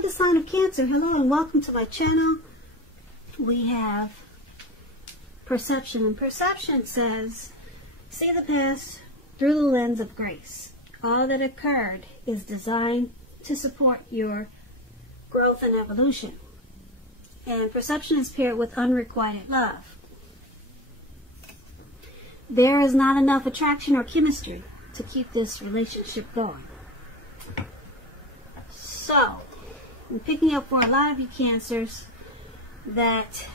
for the sign of Cancer, hello and welcome to my channel. We have perception, and perception says, see the past through the lens of grace. All that occurred is designed to support your growth and evolution. And perception is paired with unrequited love. There is not enough attraction or chemistry to keep this relationship going. So, I'm picking up for a lot of you Cancers that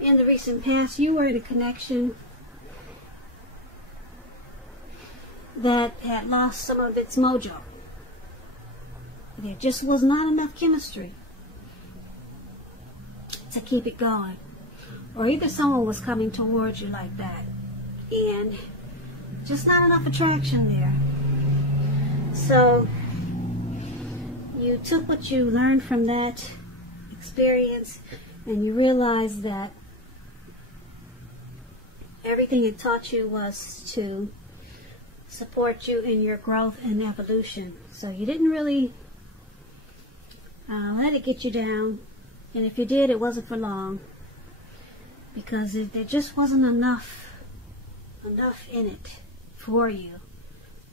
in the recent past you were in a connection that had lost some of its mojo. There just was not enough chemistry to keep it going. Or either someone was coming towards you like that and just not enough attraction there. So you took what you learned from that experience and you realized that everything it taught you was to support you in your growth and evolution. So you didn't really let it get you down, and if you did, it wasn't for long, because there just wasn't enough in it for you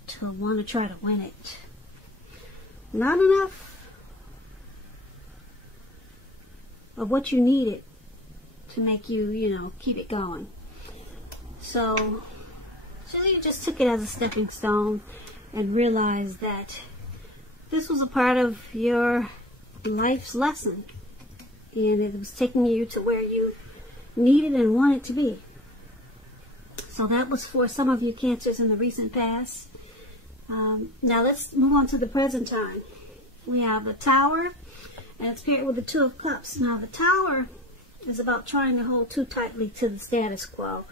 to want to try to win it. Not enough of what you needed to make you, keep it going. So you just took it as a stepping stone and realized that this was a part of your life's lesson, and it was taking you to where you needed and wanted to be. So that was for some of you Cancers in the recent past. Now let's move on to the present time. We have the Tower, and it's paired with the Two of Cups. Now the Tower is about trying to hold too tightly to the status quo,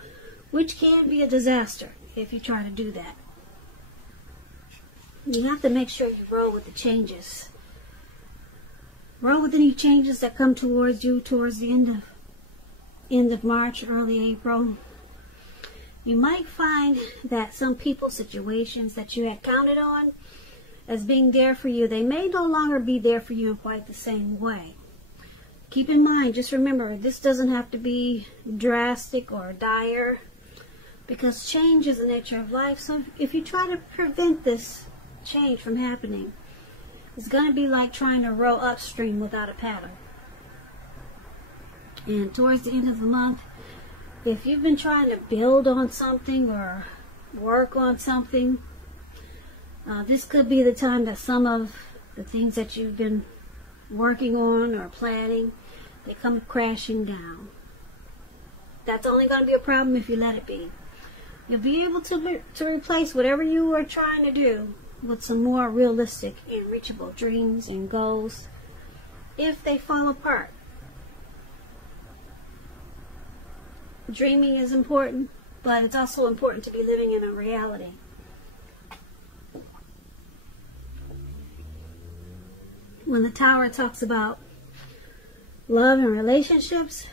which can be a disaster if you try to do that. You have to make sure you roll with the changes. Roll with any changes that come towards you towards the end of March, early April. You might find that some people, situations that you had counted on as being there for you, they may no longer be there for you in quite the same way. Keep in mind, just remember, this doesn't have to be drastic or dire, because change is the nature of life. So if you try to prevent this change from happening, it's going to be like trying to row upstream without a paddle. And towards the end of the month, if you've been trying to build on something or work on something, this could be the time that some of the things that you've been working on or planning, they come crashing down. That's only going to be a problem if you let it be. You'll be able to replace whatever you were trying to do with some more realistic and reachable dreams and goals if they fall apart. Dreaming is important, but it's also important to be living in a reality. When the Tower talks about love and relationships,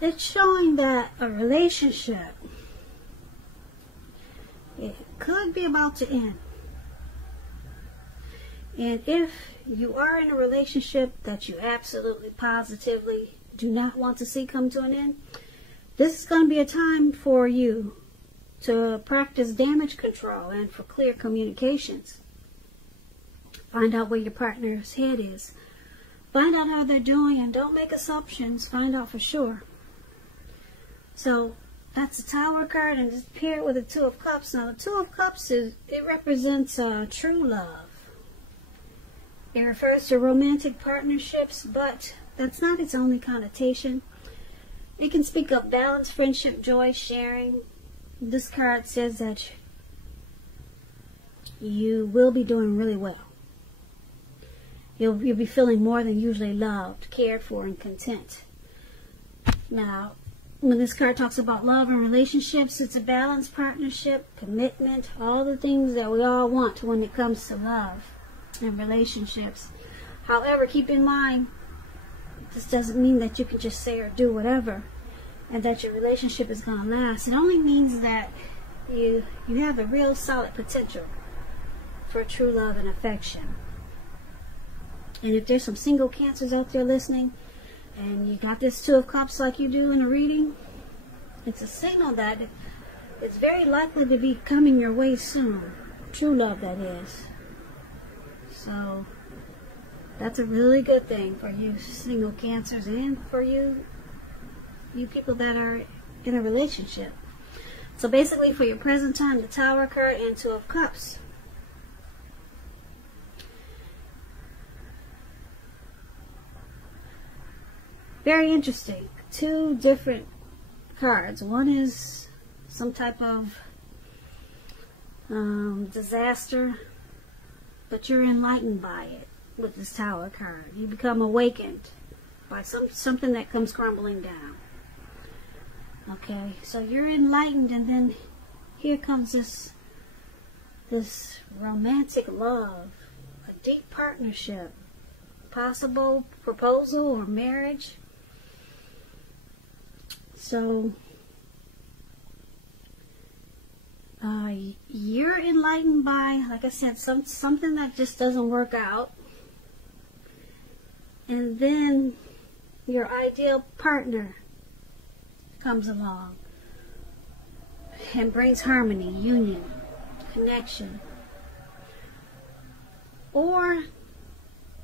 it's showing that a relationship, it could be about to end. And if you are in a relationship that you absolutely positively do not want to see come to an end, this is going to be a time for you to practice damage control and for clear communications. Find out where your partner's head is. Find out how they're doing, and don't make assumptions. Find out for sure. So that's the Tower card, and it's paired with the Two of Cups. Now the Two of Cups, it represents true love. It refers to romantic partnerships, but that's not its only connotation. It can speak of balance, friendship, joy, sharing. This card says that you will be doing really well. You'll be feeling more than usually loved, cared for, and content. Now, when this card talks about love and relationships, it's a balanced partnership, commitment, all the things that we all want when it comes to love and relationships. However, keep in mind, this doesn't mean that you can just say or do whatever and that your relationship is going to last. It only means that you have a real solid potential for true love and affection. And if there's some single Cancers out there listening, and you got this Two of Cups like you do in a reading, it's a signal that it's very likely to be coming your way soon. True love, that is. So that's a really good thing for you single Cancers, and for you people that are in a relationship. So basically, for your present time, the Tower card and Two of Cups. Very interesting. Two different cards. One is some type of disaster, but you're enlightened by it with this Tower card. You become awakened by something that comes crumbling down. Okay, so you're enlightened, and then here comes this romantic love, a deep partnership, possible proposal or marriage. So you're enlightened by, like I said, something that just doesn't work out, and then your ideal partner comes along and brings harmony, union, connection. Or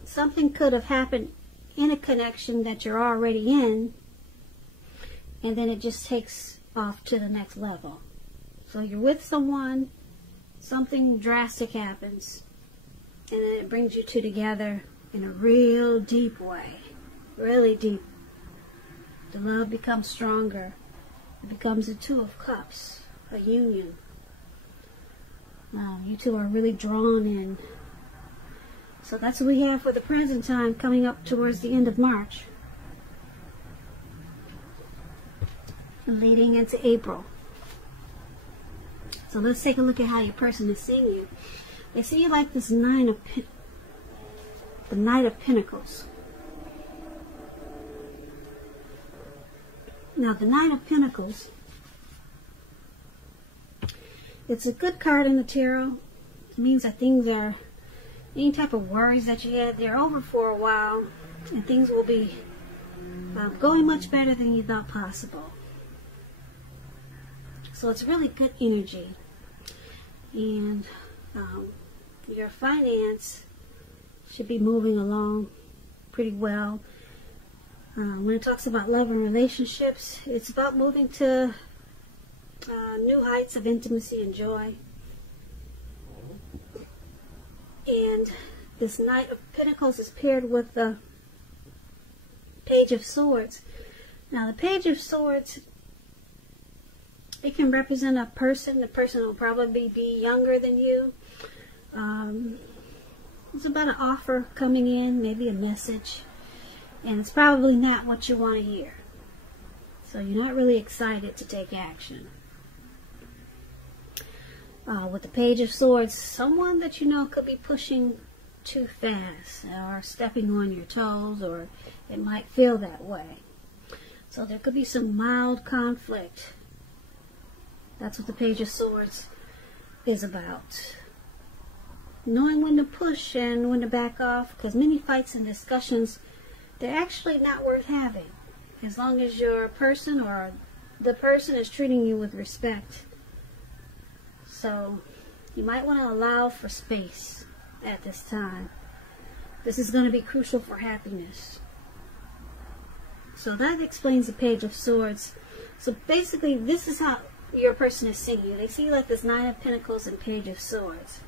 something could have happened in a connection that you're already in, and then it just takes off to the next level. So you're with someone, something drastic happens, and then it brings you two together in a real deep way. Really deep. The love becomes stronger. It becomes a Two of Cups, a union. You two are really drawn in. So that's what we have for the present time, coming up towards the end of March, leading into April. So let's take a look at how your person is seeing you. They see you like this the Knight of Pentacles. Now, the Knight of Pentacles, it's a good card in the tarot. It means that things are, any type of worries that you had, they're over for a while, and things will be going much better than you thought possible. So it's really good energy. And your finance should be moving along pretty well. When it talks about love and relationships, it's about moving to new heights of intimacy and joy. And this Knight of Pentacles is paired with the Page of Swords. Now, the Page of Swords, it can represent a person. The person will probably be younger than you. It's about an offer coming in, maybe a message. And it's probably not what you want to hear. So you're not really excited to take action. With the Page of Swords, someone that you know could be pushing too fast or stepping on your toes, or it might feel that way. So there could be some mild conflict. That's what the Page of Swords is about. Knowing when to push and when to back off, because many fights and discussions, they're actually not worth having, as long as your person or the person is treating you with respect. So you might want to allow for space at this time. This is going to be crucial for happiness. So that explains the Page of Swords. So basically, this is how your person is seeing you. They see you like this Nine of Pentacles and Page of Swords.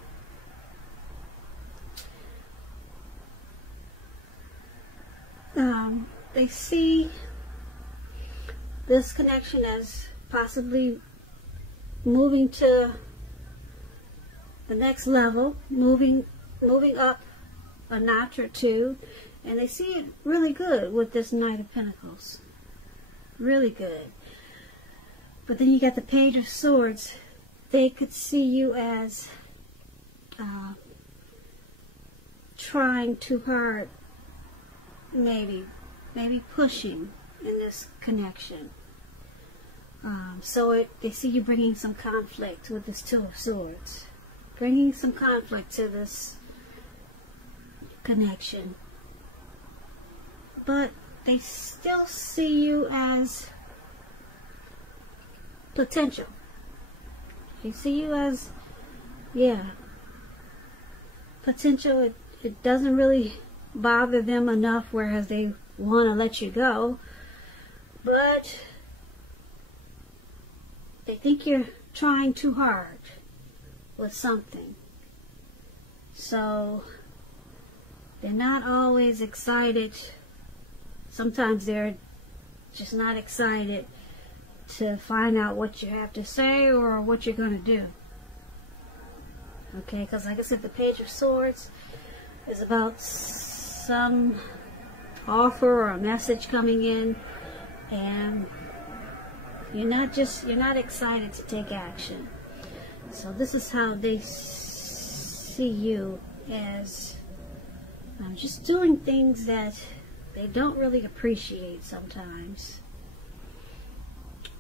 They see this connection as possibly moving to the next level, moving up a notch or two, and they see it really good with this Knight of Pentacles. Really good. But then you got the Page of Swords. They could see you as trying too hard, maybe pushing in this connection. So they see you bringing some conflict with this Two of Swords. Bringing some conflict to this connection. But they still see you as potential. They see you as, yeah, potential. It doesn't really bother them enough, whereas they want to let you go. But they think you're trying too hard with something. So they're not always excited. Sometimes they're just not excited to find out what you have to say or what you're going to do. Okay, because like I said, the Page of Swords is about some offer or a message coming in, and you're not excited to take action. So this is how they see you, as just doing things that they don't really appreciate sometimes.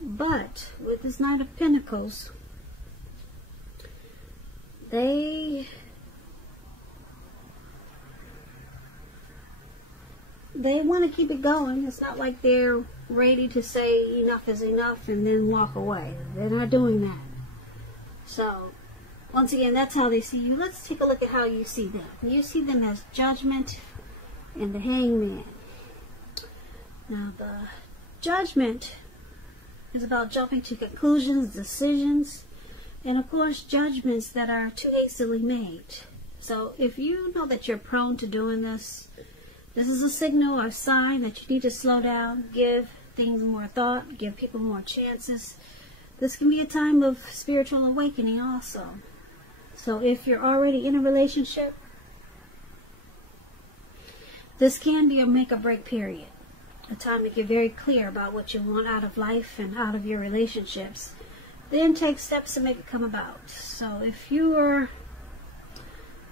But with this Knight of Pentacles, they want to keep it going. It's not like they're ready to say enough is enough and then walk away. They're not doing that. So, once again, that's how they see you. Let's take a look at how you see them. You see them as Judgment and the Hangman. Now, the Judgment is about jumping to conclusions, decisions, and of course, judgments that are too hastily made. So, if you know that you're prone to doing this, this is a signal or a sign that you need to slow down, give things more thought, give people more chances. This can be a time of spiritual awakening also. So if you're already in a relationship, this can be a make or break period. A time to get very clear about what you want out of life and out of your relationships. Then take steps to make it come about. So if you are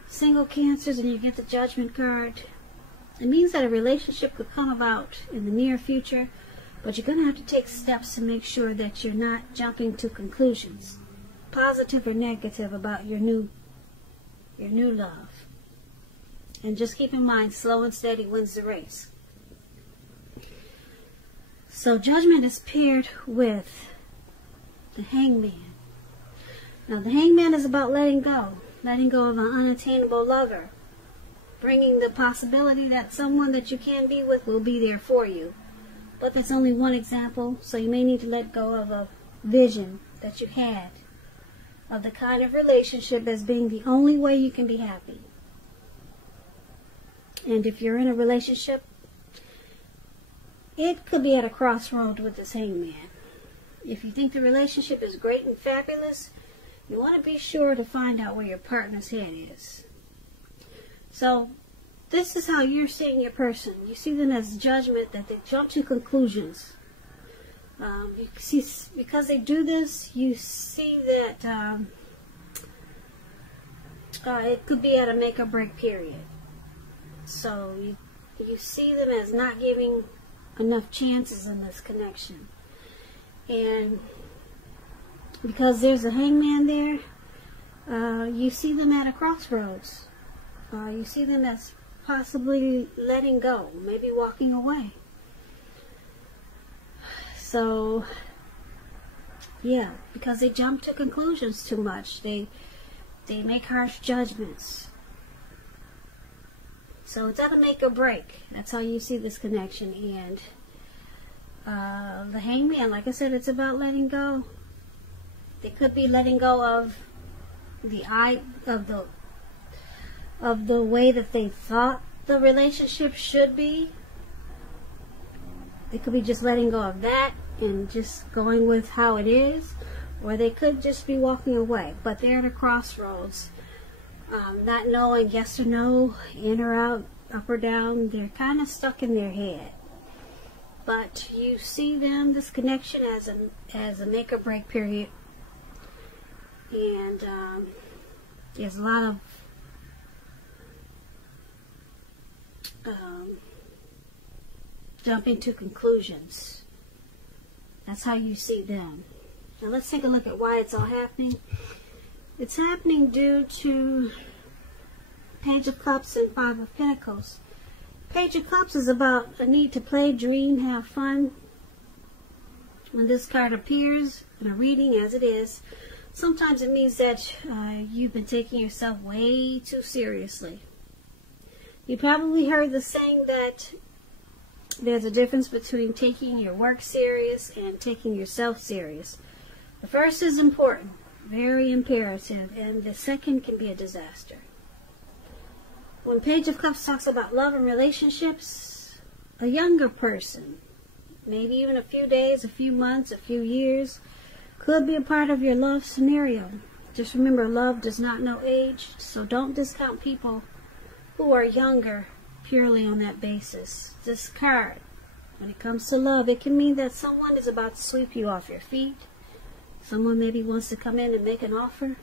single Cancers and you get the Judgment card, it means that a relationship could come about in the near future, but you're going to have to take steps to make sure that you're not jumping to conclusions, positive or negative, about your new love. And just keep in mind, slow and steady wins the race. So Judgment is paired with the Hangman. Now the Hangman is about letting go of an unattainable lover, bringing the possibility that someone that you can be with will be there for you. But that's only one example, so you may need to let go of a vision that you had of the kind of relationship as being the only way you can be happy. And if you're in a relationship, it could be at a crossroad with this Hangman. If you think the relationship is great and fabulous, you want to be sure to find out where your partner's head is. So, this is how you're seeing your person. You see them as Judgment, that they jump to conclusions. You see, because they do this, you see that it could be at a make or break period. So you see them as not giving enough chances in this connection. And because there's a Hangman there, you see them at a crossroads. You see them as possibly letting go, maybe walking away. So, yeah, because they jump to conclusions too much. They make harsh judgments. So it's at a make or break. That's how you see this connection. And the Hangman, like I said, it's about letting go. They could be letting go of the way that they thought the relationship should be. They could be just letting go of that and just going with how it is, or they could just be walking away. But they're at a crossroads, not knowing yes or no, in or out, up or down. They're kind of stuck in their head. But you see them, this connection, as a make or break period. And there's a lot of jumping to conclusions That's how you see them. Now let's take a look at why it's all happening. It's happening due to Page of Cups and Five of Pentacles. Page of Cups is about a need to play, dream, have fun. When this card appears in a reading, as it is, sometimes it means that you've been taking yourself way too seriously. You probably heard the saying that there's a difference between taking your work serious and taking yourself serious. The first is important, very imperative, and the second can be a disaster. When Page of Cups talks about love and relationships, a younger person, maybe even a few days, a few months, a few years, could be a part of your love scenario. Just remember, love does not know age, so don't discount people who are younger purely on that basis. This card, when it comes to love, it can mean that someone is about to sweep you off your feet. Someone maybe wants to come in and make an offer,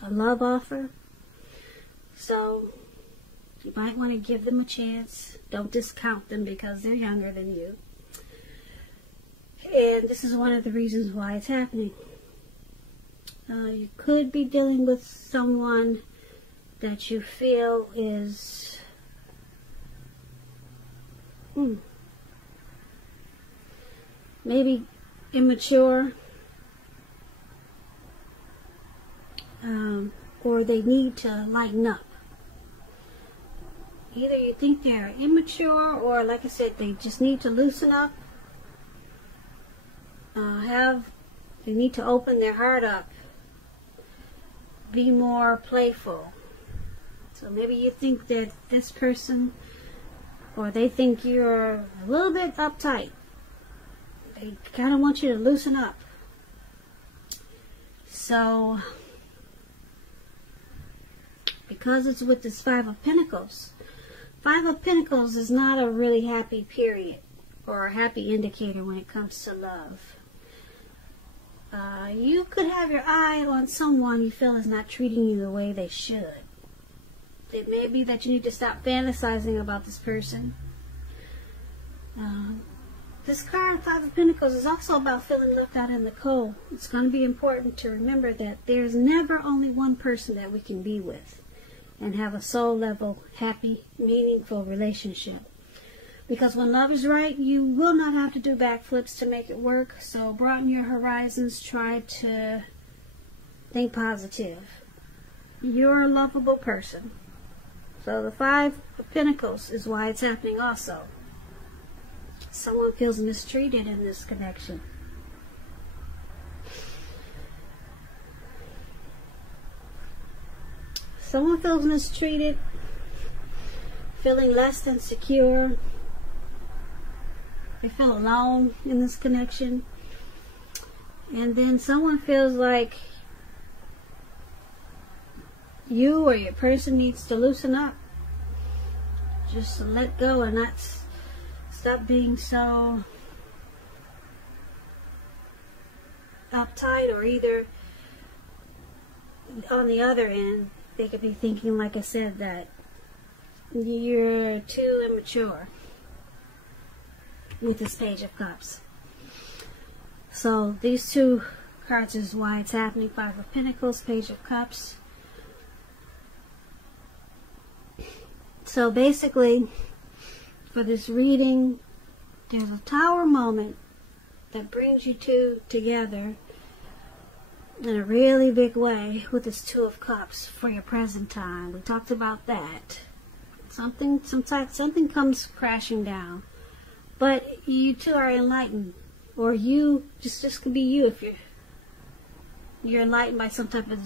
a love offer. So you might want to give them a chance. Don't discount them because they're younger than you. And this is one of the reasons why it's happening. You could be dealing with someone that you feel is maybe immature, or they need to lighten up. Either you think they're immature, or like I said, they just need to loosen up. They need to open their heart up, be more playful. So maybe you think that this person, or they think you're a little bit uptight. They kind of want you to loosen up. So, because it's with this Five of Pentacles, Five of Pentacles is not a really happy period or a happy indicator when it comes to love. You could have your eye on someone you feel is not treating you the way they should. It may be that you need to stop fantasizing about this person. This card, Five of Pentacles, is also about feeling left out in the cold. It's going to be important to remember that there's never only one person that we can be with and have a soul level, happy, meaningful relationship. Because when love is right, you will not have to do backflips to make it work. So broaden your horizons. Try to think positive. You're a lovable person. So the Five of Pentacles is why it's happening also. Someone feels mistreated in this connection. Someone feels mistreated, feeling less than secure. They feel alone in this connection. And then someone feels like you or your person needs to loosen up. Just let go and not stop being so uptight, or either on the other end, they could be thinking, like I said, that you're too immature with this Page of Cups. So these two cards is why it's happening. Five of Pentacles, Page of Cups. So basically, for this reading, there's a Tower moment that brings you two together in a really big way with this Two of Cups for your present time. We talked about that. Something comes crashing down. But you two are enlightened. Or you, this could be you if you're enlightened by some type of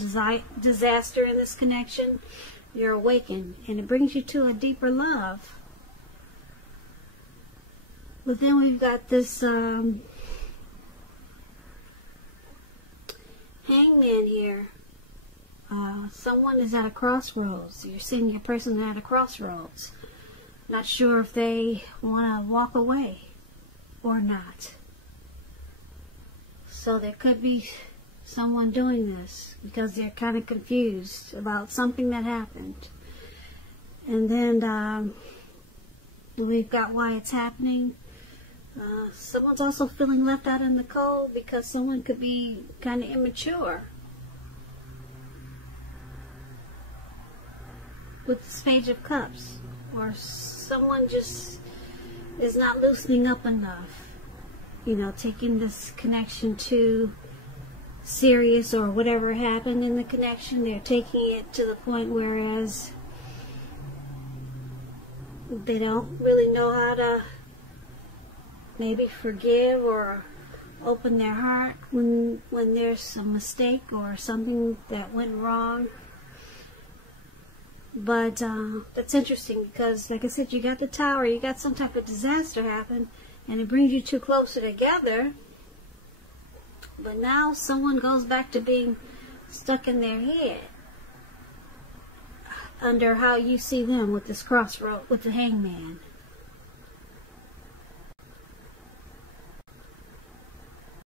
disaster in this connection. You're awakened, and it brings you to a deeper love. But then we've got this Hangman here. Someone is at a crossroads. You're seeing your person at a crossroads. Not sure if they want to walk away or not. So there could be someone doing this because they're kind of confused about something that happened. And then we've got why it's happening. Someone's also feeling left out in the cold because someone could be kind of immature. With this Page of Cups. Or someone just is not loosening up enough. You know, taking this connection too serious, or whatever happened in the connection, they're taking it to the point whereas they don't really know how to maybe forgive or open their heart when there's some mistake or something that went wrong. But that's interesting because, like I said, you got the Tower, you got some type of disaster happen, and it brings you two closer together. But now someone goes back to being stuck in their head under how you see them with this crossroad, with the Hangman.